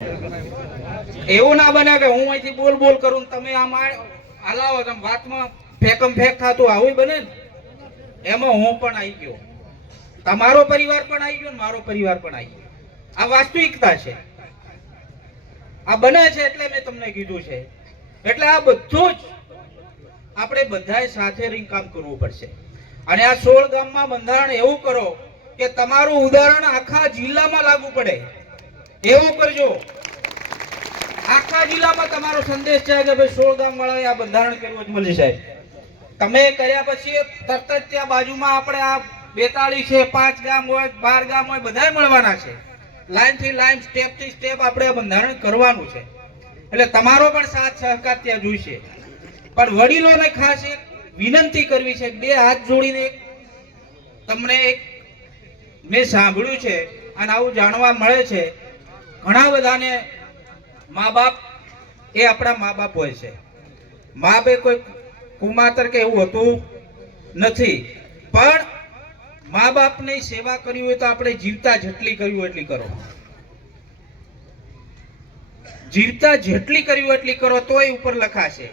એવું ના બને કે હું અહીંથી બોલ બોલ કરું તમે આમાં હલાવો, તમે વાતમાં ફેકમ ફેક થતું આવું બને ને, એમાં હું પણ આવી ગયો, તમારો પરિવાર પણ આવી ગયો, મારો પરિવાર પણ આવી ગયો. આ વાસ્તવિકતા છે, આ બને છે એટલે મેં તમને કીધું છે. એટલે આ બધું જ આપણે બધાએ સાથે રહીને કામ કરવું પડશે. અને આ 16 ગામમાં બંધારણ એવું કરો કે તમારું ઉદાહરણ આખા જિલ્લામાં લાગુ પડે એવું કરજો. આખા જિલ્લામાં તમારો સંદેશ છે કે ભાઈ 16 ગામ વાળાએ આ બંધારણ કર્યું જ મળી સાહેબ. તમે કર્યા પછી તરત જ ત્યાં બાજુમાં આપણે આ 42 છે, 5 ગામ હોય, 12 ગામ હોય, બધાય મળવાના છે. લાઈન થી લાઈન, સ્ટેપ થી સ્ટેપ આપણે આ બંધારણ કરવાનું છે. એટલે તમારો પણ સાથ સહકાર ત્યાં જોઈશે. પણ વડીલોને ખાસ એક વિનંતી કરવી છે, બે હાથ જોડીને તમને એક મેં સાંભળ્યું છે અને આવું જાણવા મળે છે, ઘણા બધાને મા બાપ એ આપણા મા બાપ હોય છે. મા બાપ કોઈ કુમાતર કે એવું હોતું નથી, પણ મા બાપની સેવા કરવી હોય તો આપણે જીવતા જેટલી કરવી હોય એટલી કરો. જીવતા જેટલી કરવી હોય એટલી કરો તોય ઉપર લખાશે.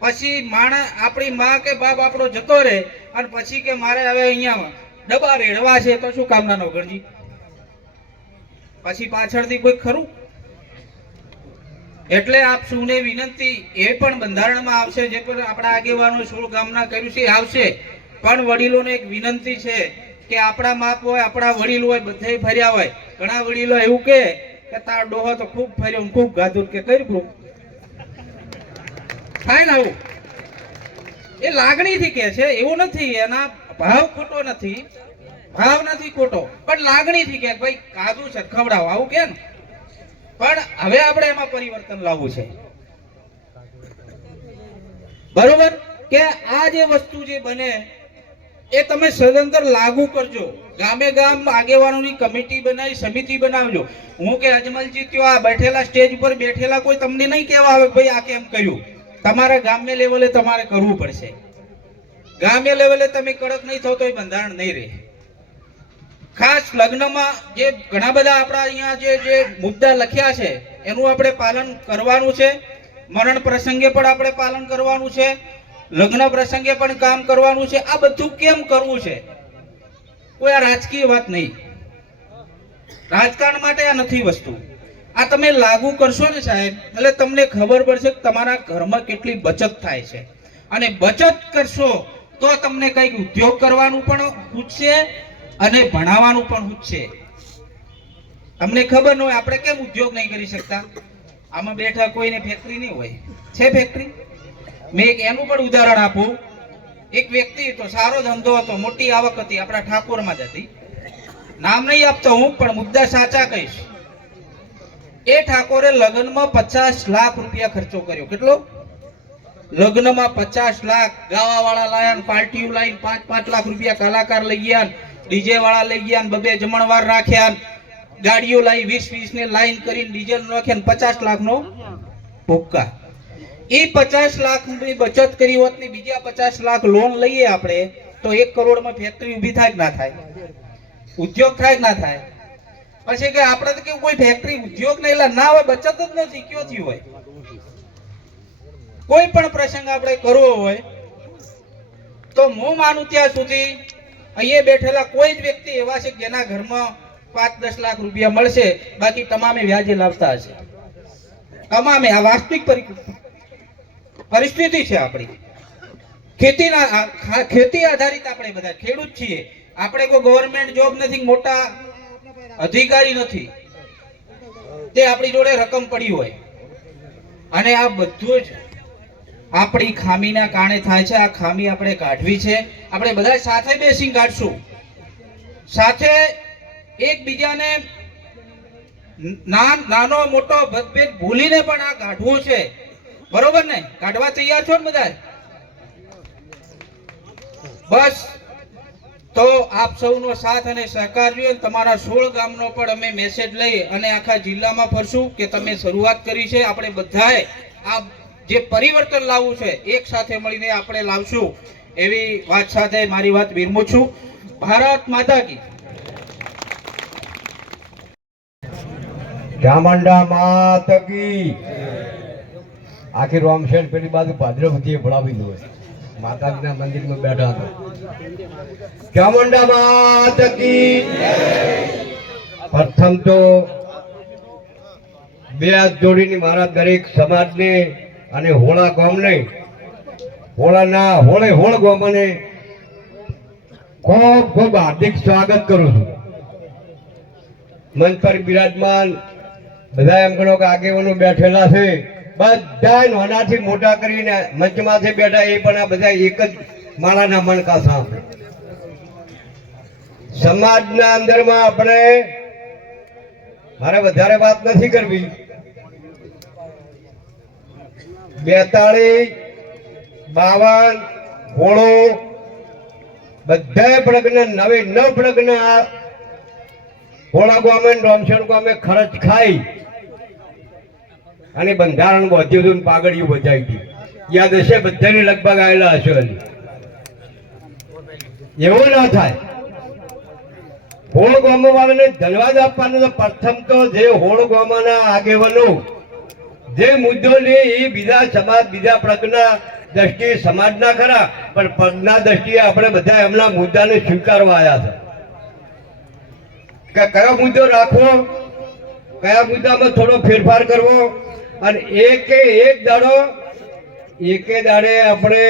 પછી માણસ આપણી માં કે બાપ આપણો જતો રહે અને પછી કે મારે હવે અહીંયા ડબ્બા રેડવા છે તો શું કામના નો ગણજી, પછી પાછળથી કોઈ ખરું? એટલે આપ સૌને વિનંતી, એ પણ બંધારણમાં આવશે, જે પણ આપણા આગેવાનો 16 ગામના કર્યું છે આવશે. પણ વડીલોને એક વિનંતી છે કે આપણા માપ હોય, આપણા વડીલ હોય, બધે ફર્યા હોય. ઘણા વડીલો એવું કે તાર ડોહો તો ખૂબ ફર્યો, ખૂબ ગાધું, કે કર્યું થાય ને આવું. એ લાગણીથી કે છે, એવું નથી, એના ભાવ ખોટો નથી, ભાવ નથી ખોટો, પણ લાગણીથી કે ભાઈ કાધું છે ખવડાવો, આવું કે ને. પણ હવે આપણે એમાં પરિવર્તન લાવવું છે, બરોબર? કે આ જે વસ્તુ જે બને એ તમે સદંતર લાગુ કરજો. ગામે ગામ આગેવાનોની કમિટી બનાવી, સમિતિ બનાવજો. હું કે અજમલજી ત્યો આ બેઠેલા સ્ટેજ ઉપર બેઠેલા કોઈ તમને નહીં કહેવા આવે ભાઈ આ કેમ કર્યું. તમારા ગામ્ય લેવલે તમારે કરવું પડશે. ગામ્ય લેવલે તમે કડક નહીં થો તો એ બંધારણ નહીં રહે. ખાસ લગ્નમાં જે ઘણા બધા આપણા અહીંયા જે મુદ્દા લખ્યા છે એનું આપણે પાલન કરવાનું છે. મરણ પ્રસંગે પણ આપણે પાલન કરવાનું છે, લગ્ન પ્રસંગે પણ કામ કરવાનું છે. આ બધું કેમ કરવું છે? કોઈ આ રાજકીય વાત નહીં, રાજકારણ માટે આ નથી વસ્તુ. આ તમે લાગુ કરશો ને સાહેબ, એટલે તમને ખબર પડશે કે તમારા ઘરમાં કેટલી બચત થાય છે. અને બચત કરશો તો તમને કંઈક ઉદ્યોગ કરવાનું પણ પૂછશે અને ભણાવવાનું પણ પૂછશે. તમને ખબર ન હોય, આપણે કેમ ઉદ્યોગ નહીં કરી શકતા? આમાં બેઠા કોઈને ફેક્ટરી નહીં હોય, છે ફેક્ટરી? મેં એક એનું પણ ઉદાહરણ આપું. એક વ્યક્તિ હતો, સારો ધંધો હતો, મોટી આવક હતી, આપણા ઠાકોરમાં જ હતી. નામ નહીં આપતો હું, પણ મુદ્દા સાચા કહીશ. એ ઠાકોરે લગ્નમાં 50 લાખ રૂપિયા ખર્ચો કર્યો. કેટલો? લગ્નમાં 50 લાખ. ગાવા વાળા લાયા, પાર્ટીઓ લાઈન 5-5 લાખ રૂપિયા, કલાકાર લઈ ગયા, ડીજે વાળા લઈ ગયા, બબે જમણવાર રાખ્યા, ગાડીઓ લાવી 20-20 ને લાઈન કરીને ડીઝલ નાખ્યા, 50 લાખ નો ભૂક્કા. એ 50 લાખ ની બચત કરી હોત ને બીજા 50 લાખ લોન લઈએ આપણે તો 1 કરોડમાં ફેક્ટરી ઊભી થાય કે ના થાય? ઉદ્યોગ થાય કે ના થાય? પછી કે આપણે તો કેવું કોઈ ફેક્ટરી ઉદ્યોગ નહીં ના હોય, બચત જ નથી, ક્યોથી હોય? કોઈ પણ પ્રસંગ આપણે કરવો હોય તો હું માનું ત્યાં સુધી અહીંયા બેઠેલા કોઈ જ વ્યક્તિ એવા છે જેના ઘરમાં 5-10 લાખ રૂપિયા મળશે, બાકી તમામે વ્યાજે લાવતા હશે. તમામે. આ વાસ્તવિક પરિસ્થિતિ છે આપણી. ખેતી આધારિત આપણે બધા ખેડૂત છીએ. આપણે કોઈ ગવર્નમેન્ટ જોબ નથી, મોટા અધિકારી નથી તે આપણી જોડે રકમ પડી હોય. અને આ બધું જ આપણી ખામીના કારણે થાય છે. આ ખામી આપણે કાઢવી છે. આપણે બધા સાથે બેસીને કાઢશું, સાથે એકબીજાને નાનો મોટો ભેદ ભૂલીને પણ આ કાઢવું છે, બરોબર ને? કાઢવા તૈયાર છો ને બધા? બસ તો આપ સૌનો સાથ અને સહકાર જોઈએ. તમારા 16 ગામનો પણ અમે મેસેજ લઈ અને આખા જિલ્લામાં ફરશું કે તમે શરૂઆત કરી છે. આપણે બધાએ આ જે પરિવર્તન લાવવું છે એક સાથે મળીને આપણે લાવશું, એવી વાત સાથે મારી વાત વિરમું છું. ભારત માતા કી ચામુંડા માત કી આખી રોમશેર પેલી બાજુ ભાદ્રવતીએ ભણાવી દો માતાજીના મંદિરમાં બેઠા હતા ચામુંડા માત કી પ્રથમ તો બે હાથ જોડીને મારા દરેક સમાજને અને હોળા ગામને હોળાના હોળ ગામને ખૂબ ખૂબ હાર્દિક સ્વાગત કરું છું. મંચ પર બિરાજમાન બધા એમ ગણો કે આગેવાનો બેઠેલા છે, બધા નાનાથી મોટા કરીને મંચમાંથી બેઠા એ પણ આ બધા એક જ માળાના મણકા સાંભળે. સમાજના અંદરમાં આપણે મારે વધારે વાત નથી કરવી. 42 52 હોળો બધા પ્રજ્ઞા 9 પ્રજ્ઞા હોળા ગામે રોમશણ ગામે ખર્ચ ખાઈ અને બંધારણ બાંધ્યું હતું, પાઘડીયું બજાવી હતી. યાદ હશે બધાને, લગભગ આવેલા હશે. એવું ના થાય. હોળ ગામ વાળાને ધન્યવાદ આપવાનો તો પ્રથમ તો જે હોળ ગામના આગેવાનો જે મુદ્દો લે એ બીજા સમાજ બીજા પ્રજ્ઞા દ્રષ્ટિએ સમાજના ખરા, પણ પ્રજ્ઞા દ્રષ્ટિએ આપણે બધા એમના મુદ્દાને સ્વીકારવા આવ્યા છે કે કયો મુદ્દો રાખવો, કયા મુદ્દામાં થોડો ફેરફાર કરવો, અને એકે દાડે આપણે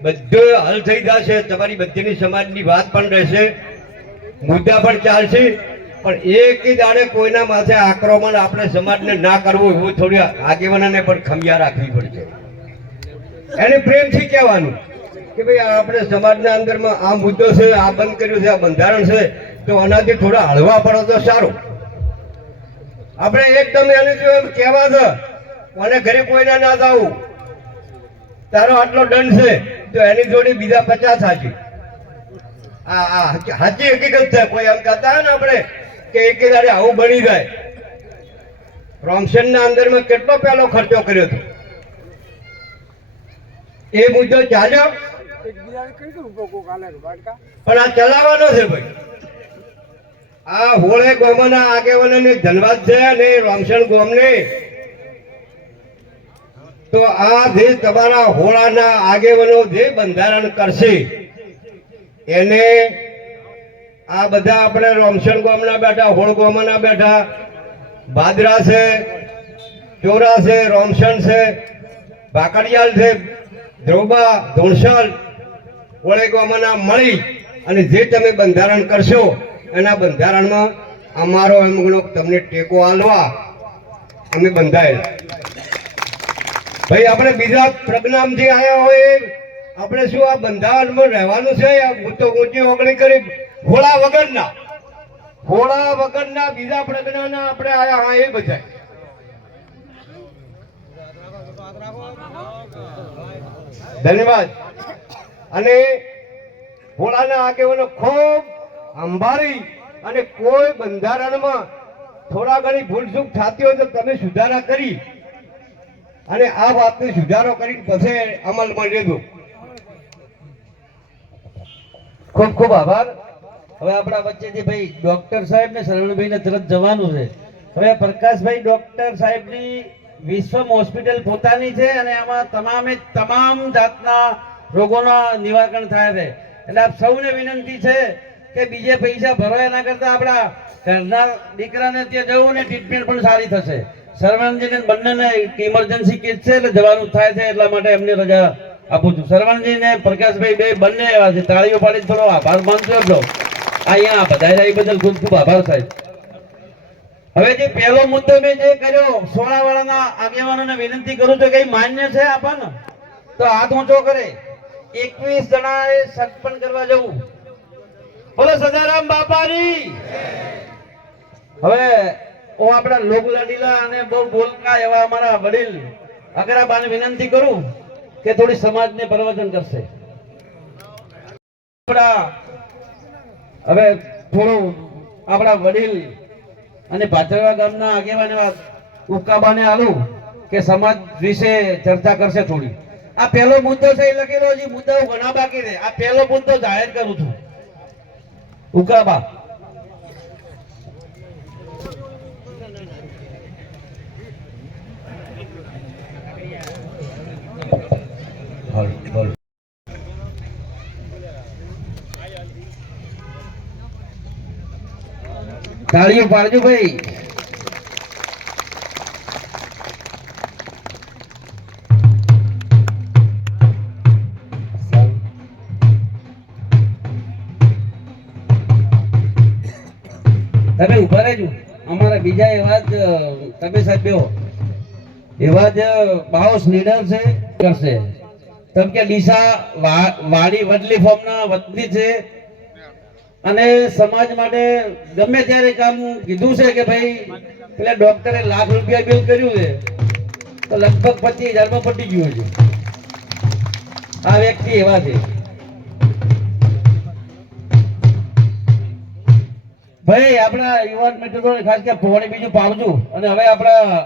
બધું હલ થઈ જશે. તમારી બધીની સમાજની વાત પણ રહેશે, મુદ્દા પણ ચાલશે, પણ એક દાડે કોઈના માથે આક્રમણ આપણે સમાજને ના કરવું એવું થોડી આગેવાનોને પણ ખમિયા રાખવી પડશે. એને પ્રેમથી કહેવાનું કે ભાઈ આપણે સમાજના અંદરમાં આ મુદ્દો છે, આ બંધ કર્યું છે, આ બંધારણ છે, તો આનાથી થોડા હળવા પડો તો સારું. આપણે એકદમ એને જો એમ કહેવા છે અને ઘરે કોઈના ના જાવું, તારો આટલો દંડ છે, તો એની જોડે બીજા 50 સાચી. સાચી હકીકત છે. કોઈ એમ કહેતા હોય ને આપણે કે એક દાડે આવું બની જાય. રોમશનના અંદરમાં કેટલો પહેલો ખર્ચો કર્યો હતો, એ મુદ્દો ચાલ્યો, પણ આ ચલાવવાનો છે ભાઈ. આ હોળે ગામના આગેવાનોને ધન્યવાદ છે, અને રોમશણ ગામને તો આ જે તમારા હોળાના આગેવાનો જે બંધારણ કરશે એને આ બધા આપણે રોમશણ ગામના બેઠા, હોળ ગામના બેઠા, ભાદરા છે, ચોરા છે, રોમશણ છે, ભાકડિયાલ છે, ધ્રોબા, ધોણસલ, હોળે ગામના મળી અને જે તમે બંધારણ કરશો એના બંધારણમાં અમારો એમ ગણો તમને ટેકો આલવા અમે બંધાયેલા. ભાઈ આપણે બીજા પ્રજ્ઞામથી આવ્યા હોય, આપણે શું આ બંધારણમાં રહેવાનું છે? હું તો ઊંચી ઓગણી કરી હોળા વગરના બીજા પ્રજ્ઞાના આપણે આયા હા, એ બધા ધન્યવાદ. અને હોળાના આગેવાનો ખૂબ અંબારી અને કોઈ બંધારણમાં થોડા ઘણી ભૂલચૂક થતી હોય તો તમે સુધારા કરી અને આ વાતને સુધારો કરી પછી અમલમાં લેજો. ખૂબ ખૂબ આભાર. હવે આપણા વચ્ચેથી ભાઈ ડોક્ટર સાહેબ ને શરણભાઈ ને તરત જવાનું છે. હવે પ્રકાશભાઈ ડોક્ટર સાહેબની વિશ્વમ હોસ્પિટલ પોતાની છે અને આમાં તમામ જાતના રોગોના નિવારણ થાય છે. એટલે આપ સૌને વિનંતી છે કે બીજે પૈસા ભરવા એના કરતા આપણા ઘરના દીકરાને ત્યાં જવું ને ટ્રીટમેન્ટ પણ સારી થશે. સરવણજીને બંનેને ઇમરજન્સી કેસ છે એટલે જવાનું થાય છે, એટલા માટે એમને રજા આપું છું. સરવણજી ને પ્રકાશભાઈ બે બંને એવા છે, તાળીઓ પાડી થોડો આભાર માનજો આપણો. અહીંયા બધાય એ બદલ ખૂબ ખૂબ આભાર સાહેબ. હવે જે પહેલો મુદ્દો મેં જે કર્યો, સોળાવાળાના આગેવાનોને વિનંતી કરું છું કે માન્ય છે આપણને તો હાથ ઊંચો કરે. 21 જણાએ સત્પન કરવા જવું. બોલો સદારામ બાપાની. હવે હું આપણા લોકલાડીલા અને બહુ બોલકા એવા અમારા વડીલ અગરાબાને વિનંતી કરું કે થોડી સમાજને પ્રવચન કરશે. હવે થોડું આપણા વડીલ અને ભાચરવા ગામના આગેવાન એવા ઉકાબાને આલું કે સમાજ વિશે ચર્ચા કરશે થોડી. આ પહેલો મુદ્દો છે એ લખેલો, હજી મુદ્દાઓ ઘણા બાકી છે. આ પહેલો મુદ્દો જાહેર કરું છું. ઉકાબા તાળીઓ પાડજો ભાઈ. તમે ઉભા રહેજો. અમારા બીજા એવા જ તમે સાહેબ બેહો. એવા જ બાઉસ લીડર છે કરશે. કેમ કે ડીસા વાડી વડલી ફોર્મના વતની છે અને સમાજ માટે ગમે ત્યારે કામ કીધું છે કે ભાઈ પેલા ડોક્ટરે લાખ રૂપિયા બિલ કર્યું છે તો લગભગ 25,000 માં પટી ગયું છે. આ વ્યક્તિ એવા છે ભાઈ. આપણા યુવાન મિત્રો ખાસ કે પોણી બીજું પાવજો અને હવે આપણા